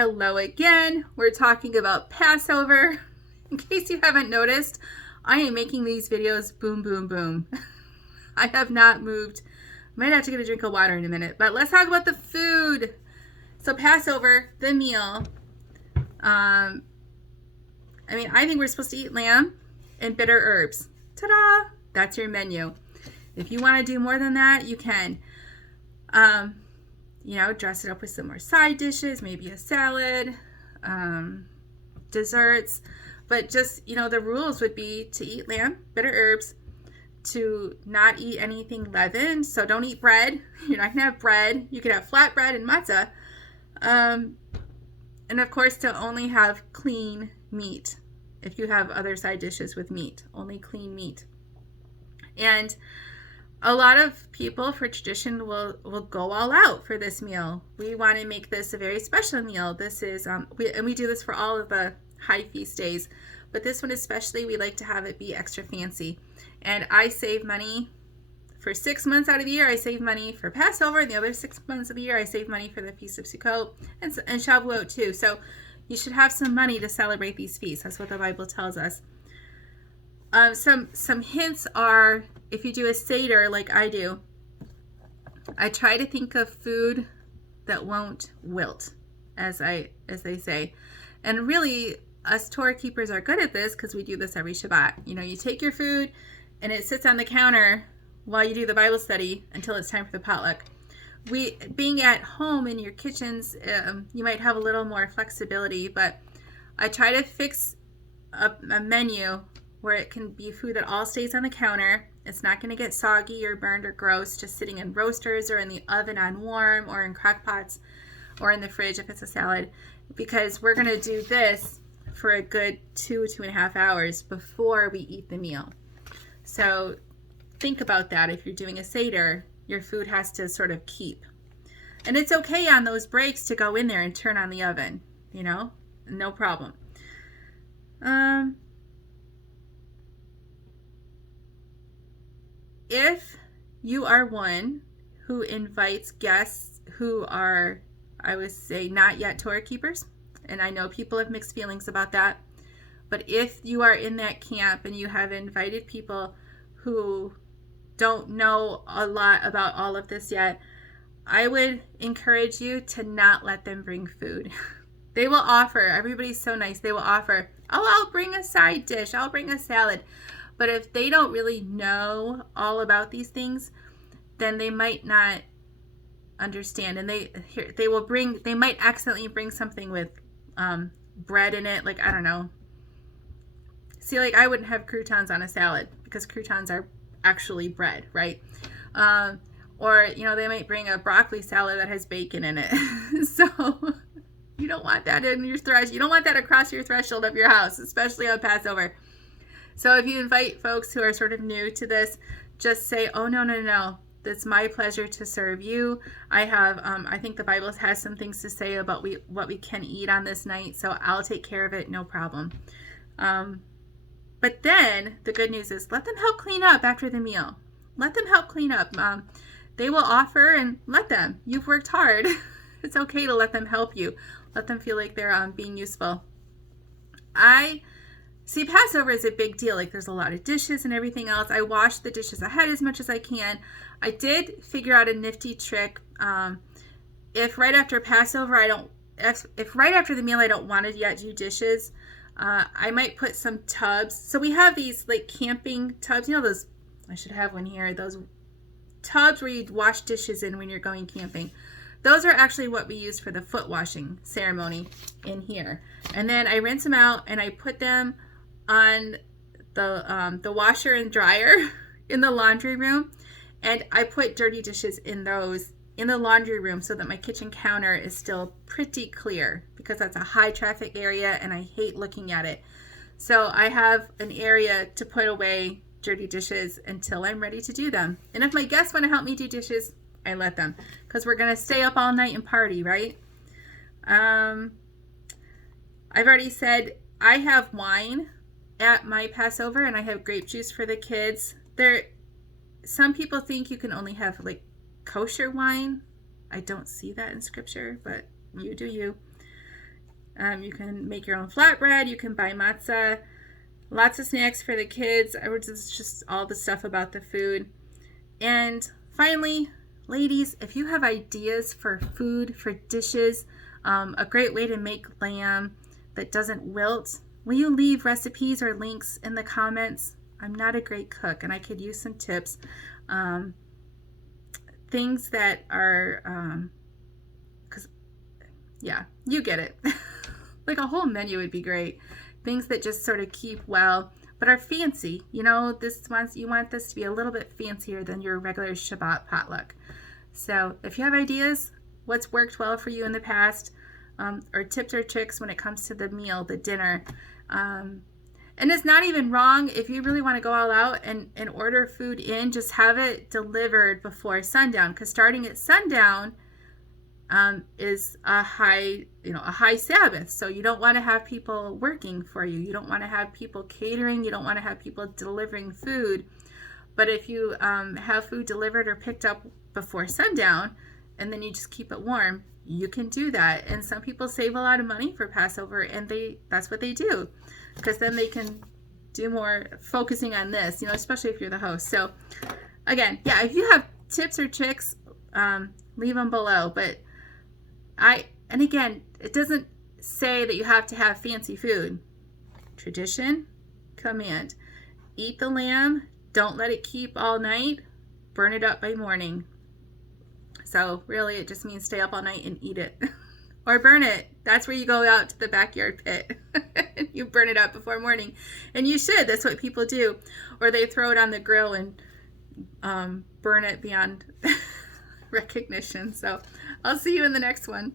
Hello again. We're talking about Passover. In case you haven't noticed, I am making these videos boom, boom, boom. I have not moved. I might have to get a drink of water in a minute, but let's talk about the food. So Passover, the meal. I think we're supposed to eat lamb and bitter herbs. Ta-da! That's your menu. If you want to do more than that, you can. Dress it up with some more side dishes, maybe a salad, desserts. But just, the rules would be to eat lamb, bitter herbs, to not eat anything leavened. So don't eat bread. You're not going to have bread. You could have flat bread and matzah. And of course, to only have clean meat. If you have other side dishes with meat, only clean meat. And a lot of people for tradition will go all out for this meal. We want to make this a very special meal. This is, we do this for all of the high feast days, but this one especially, we like to have it be extra fancy. And I save money for 6 months out of the year. I save money for Passover, and the other 6 months of the year, I save money for the Feast of Sukkot and Shavuot too. So you should have some money to celebrate these feasts. That's what the Bible tells us. Some hints are, if you do a Seder like I do, I try to think of food that won't wilt, as they say. And really, us Torah keepers are good at this because we do this every Shabbat. You take your food and it sits on the counter while you do the Bible study until it's time for the potluck. Being at home in your kitchens, you might have a little more flexibility, but I try to fix a menu where it can be food that all stays on the counter. It's not going to get soggy or burned or gross just sitting in roasters or in the oven on warm or in crock pots or in the fridge if it's a salad, because we're going to do this for a good 2.5 hours before we eat the meal. So think about that. If you're doing a Seder, your food has to sort of keep. And it's okay on those breaks to go in there and turn on the oven, no problem. If you are one who invites guests who are, I would say, not yet Torah keepers, and I know people have mixed feelings about that, but if you are in that camp and you have invited people who don't know a lot about all of this yet, I would encourage you to not let them bring food. They will offer. Everybody's so nice. They will offer, I'll bring a side dish. I'll bring a salad. But if they don't really know all about these things, then they might not understand. And they might accidentally bring something with bread in it. Like, I don't know. See, like, I wouldn't have croutons on a salad because croutons are actually bread, right? Or, they might bring a broccoli salad that has bacon in it. So you don't want that in your threshold. You don't want that across your threshold of your house, especially on Passover. So if you invite folks who are sort of new to this, just say, oh, no. It's my pleasure to serve you. I think the Bible has some things to say about what we can eat on this night, so I'll take care of it, no problem. But then the good news is let them help clean up after the meal. Let them help clean up. They will offer, and let them. You've worked hard. It's okay to let them help you. Let them feel like they're being useful. See, Passover is a big deal. Like, there's a lot of dishes and everything else. I wash the dishes ahead as much as I can. I did figure out a nifty trick. If right after Passover, if right after the meal I don't want to yet do dishes, I might put some tubs. So we have these like camping tubs. Those, I should have one here. Those tubs where you wash dishes in when you're going camping. Those are actually what we use for the foot washing ceremony in here. And then I rinse them out and I put them on the washer and dryer in the laundry room, and I put dirty dishes in those in the laundry room so that my kitchen counter is still pretty clear, because that's a high traffic area and I hate looking at it. So I have an area to put away dirty dishes until I'm ready to do them. And if my guests want to help me do dishes, I let them, because we're going to stay up all night and party, right? I've already said I have wine at my Passover, and I have grape juice for the kids. Some people think you can only have like kosher wine. I don't see that in scripture, but you do you. You can make your own flatbread. You can buy matzah. Lots of snacks for the kids. It's just all the stuff about the food. And finally, ladies, if you have ideas for food, for dishes, a great way to make lamb that doesn't wilt, will you leave recipes or links in the comments? I'm not a great cook and I could use some tips. Things that are, yeah, you get it. Like a whole menu would be great. Things that just sort of keep well, but are fancy. You want this to be a little bit fancier than your regular Shabbat potluck. So if you have ideas, what's worked well for you in the past, or tips or tricks when it comes to the meal, the dinner. And it's not even wrong if you really want to go all out and order food in, just have it delivered before sundown, because starting at sundown is a high Sabbath. So you don't want to have people working for you. You don't want to have people catering. You don't want to have people delivering food. But if you have food delivered or picked up before sundown, and then you just keep it warm, you can do that. And some people save a lot of money for Passover, and that's what they do, because then they can do more focusing on this, especially if you're the host. So again, yeah, if you have tips or tricks, leave them below. But and again, it doesn't say that you have to have fancy food. Tradition, command. Eat the lamb, don't let it keep all night, burn it up by morning. So really it just means stay up all night and eat it. Or burn it. That's where you go out to the backyard pit. You burn it up before morning. And you should. That's what people do. Or they throw it on the grill and burn it beyond recognition. So I'll see you in the next one.